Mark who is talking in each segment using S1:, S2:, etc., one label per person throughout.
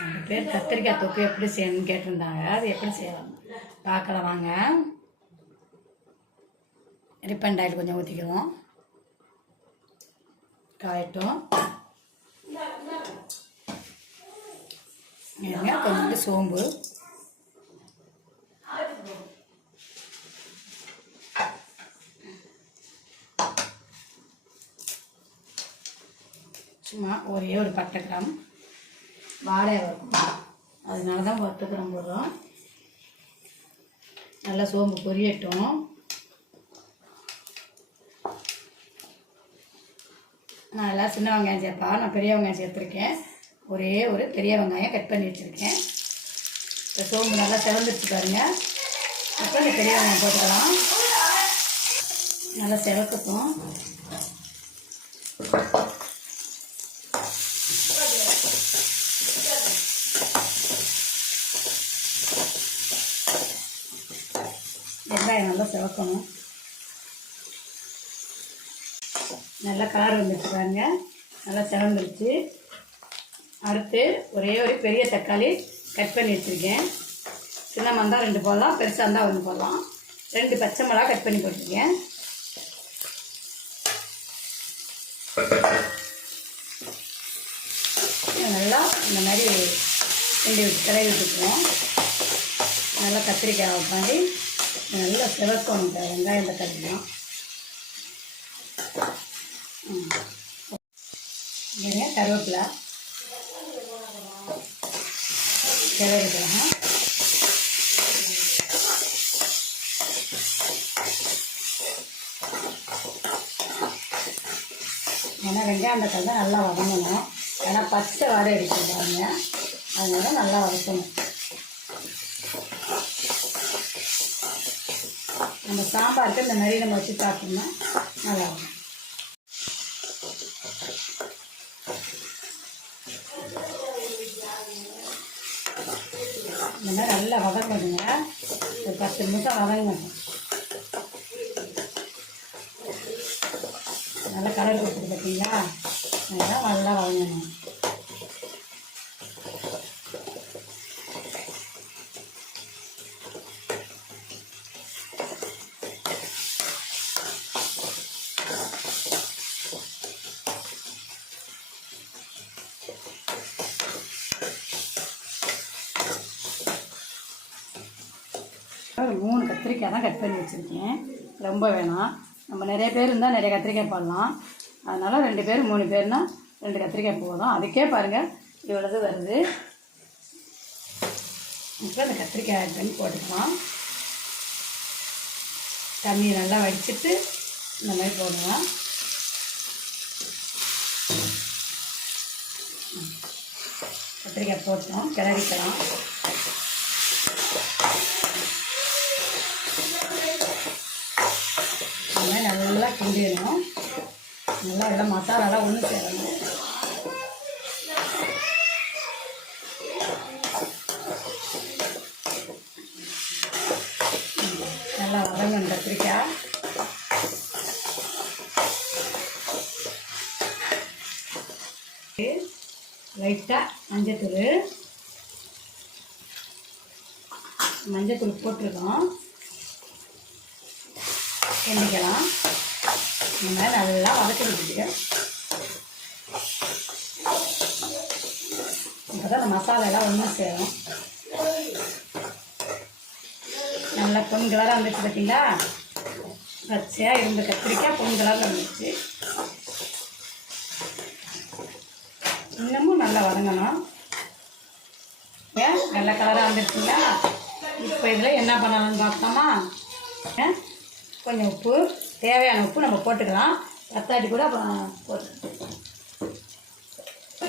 S1: ரெண்டு பேர் கத்திரிக்காய் தொக்கு எப்படி செய்யணும்னு கேட்டிருந்தாங்க. அது எப்படி செய்யலாம்? பார்க்கலாம் வாங்க. ரிப்பன் ஆயில் கொஞ்சம் ஊற்றிக்கிறோம் காயட்டும். இருங்க கொஞ்சோண்டு சோம்பு. சும்மா ஒரே ஒரு பட்டை கிராம். வாழை இருக்கும் அதனால தான் பத்து போடுறோம். நல்லா சோம்பு பொரியட்டும். நான் எல்லாம் சின்ன வெங்காயம் சேர்ப்பா. நான் பெரிய வெங்காயம் சேர்த்துருக்கேன். ஒரே ஒரு பெரிய வெங்காயம் கட் பண்ணி வச்சுருக்கேன். இப்போ சோம்பு நல்லா செவந்துருச்சு பாருங்கள் அப்போ இந்த பெரிய வெங்காயம் போட்டுக்கலாம். நல்லா செவக்கட்டும். வெங்காயம் நல்லா சிவக்கணும். நல்லா கலர் வந்துருச்சு பாருங்க. நல்லா சிவந்துருச்சு. அடுத்து ஒரே ஒரு பெரிய தக்காளி கட் பண்ணி வச்சுருக்கேன். சின்ன மந்தா ரெண்டு போடலாம் பெருசாக இருந்தால் ஒன்று போடலாம். ரெண்டு பச்சை மிளகா கட் பண்ணி போட்டிருக்கேன். நல்லா இந்த மாதிரி ரெண்டு விட்டு கிளறி விட்டுக்குவோம். நல்லா கத்திரிக்காய் உட்காந்து நல்லா சிவக்கணும் இந்த வெங்காயம் தக்காளிலாம். இருங்க கருவேப்பிலை. கிளறிக்கலாம் ஏன்னா வெங்காயம் தக்காளி தான் நல்லா வதங்கணும். ஏன்னா பச்சை வாடை அடிக்கும் பாருங்க. அதனால நல்லா வதக்கணும். நம்ம சாம்பாருக்கு இந்த மாதிரி நம்ம வச்சு சாப்பிட்டோம்னா நல்லா இருக்கும். இந்த மாதிரி நல்லா வதங்கணுங்க. ஒரு பத்து நிமிஷம் வதங்கணும். நல்லா கலர் கொடுத்துருக்கு பார்த்தீங்களா நல்லா நல்லா வதங்கணும். ஒரு மூணு கத்திரிக்காய் தான் கட் பண்ணி வச்சுருக்கேன். ரொம்ப வேணாம். நம்ம நிறைய பேர் இருந்தால் நிறைய கத்திரிக்காய் போடலாம். அதனால் ரெண்டு பேர் மூணு பேர்னா ரெண்டு கத்திரிக்காய் போதும் அதுக்கே பாருங்கள் இவ்வளவு வருது. இப்போ இந்த கத்திரிக்காய் ஆட் பண்ணி போட்டுக்கலாம். தண்ணியை நல்லா வடிச்சிட்டு இந்த மாதிரி போடலாம். கத்திரிக்காய் போட்டோம் கிளறிக்கலாம். மாதிரி நல்லா கிண்டிடணும். நல்லா எல்லாம் மசாலாலாம் ஒன்று சேரணும் நல்லா வதங்கணும் கத்திரிக்காய் லைட்டாக மஞ்சத்தூள். மஞ்சத்தூள் போட்டிருக்கோம். எண்ணிக்கலாம் இந்த நல்லா வதக்கி விட்டுட்டு இப்போ தான் அந்த மசாலா எல்லாம் ஒன்று சேரும். நல்லா பொன் கலராக வந்துச்சு பார்த்தீங்களா பச்சையாக இருந்த கத்திரிக்காய் பொன் கலரில் வந்துச்சு இன்னமும் நல்லா வதங்கணும். ஏன்? நல்ல கலராக வந்துருச்சுங்களா? இப்போ இதில் என்ன பண்ணணும்னு பார்த்தோமா ஏன்? கொஞ்சம் உப்பு. தேவையான உப்பு நம்ம போட்டுக்கலாம். பத்தாட்டி கூட அப்புறம் போட்டு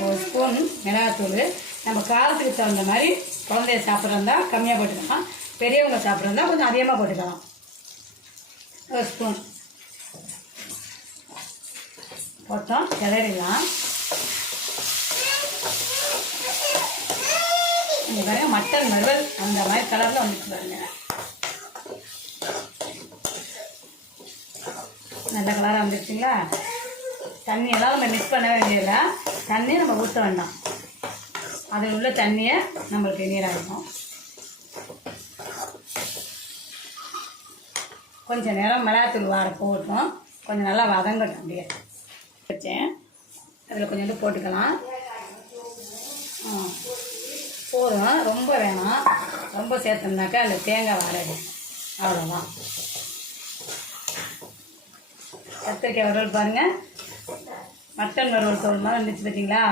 S1: ஒரு ஸ்பூன் மிளகாத்தூள். நம்ம காரத்துக்கு தகுந்த மாதிரி குழந்தைய சாப்பிட்றதா கம்மியாக போட்டுக்கலாம். பெரியவங்க சாப்பிட்றதா கொஞ்சம் அதிகமாக போட்டுக்கலாம். ஒரு ஸ்பூன். போட்டோம் கிளறிடலாம். இங்கே பாருங்கள் மட்டன் வறுவல் அந்த மாதிரி கலரில் வந்துட்டு பாருங்கள் நல்ல கலராக வந்துருச்சுங்களா? தண்ணியெல்லாம் நம்ம மிக்ஸ் பண்ண வேண்டியதில்லை. தண்ணி நம்ம ஊற்ற வேண்டாம். அதில் உள்ள தண்ணியை நம்மளுக்கு நீராகும் கொஞ்சம் நேரம் மிளகாத்தூள் வார போட்டோம் கொஞ்சம் நல்லா வதங்கட்டும் அப்படியே. வச்சேன். அதில் கொஞ்சோண்டு போட்டுக்கலாம். போதும். ரொம்ப வேணாம். ரொம்ப சேர்த்தோம்னாக்கா அதில் தேங்காய் வாராது அவ்வளோதான் கத்திரிக்காய் வறுவல் பாருங்கள் மட்டன் வறுவல் தோல் மாதிரி இருந்துச்சு பார்த்தீங்களா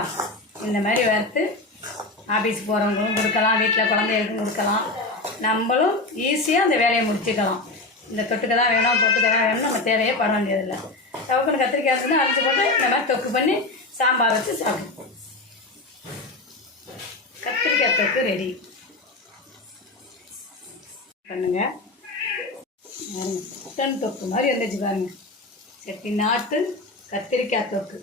S1: இந்த மாதிரி வறுத்து ஆஃபீஸ் போகிறவங்களும் கொடுக்கலாம் வீட்டில் குழந்தைகளுக்கும் கொடுக்கலாம். நம்மளும் ஈஸியாக அந்த வேலையை முடிச்சுக்கலாம். இந்த தொட்டுக்க தான் வேணும் தொட்டுக்க தான் வேணும் நம்ம தேவையே பட வேண்டியதில்லை. தவக்கணும் கத்திரிக்காய் இருந்தால் அரைச்சி போட்டு இந்த மாதிரி தொக்கு பண்ணி சாம்பார் வச்சு சாப்பிடும் கத்திரிக்காய் தொக்கு ரெடி பண்ணுங்க. மட்டன் தொக்கு மாதிரி இருந்துச்சு பாருங்கள் செட்டி நாட்டு கத்திரிக்காய் தொக்கு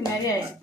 S1: மாதிரி ஆயிடும்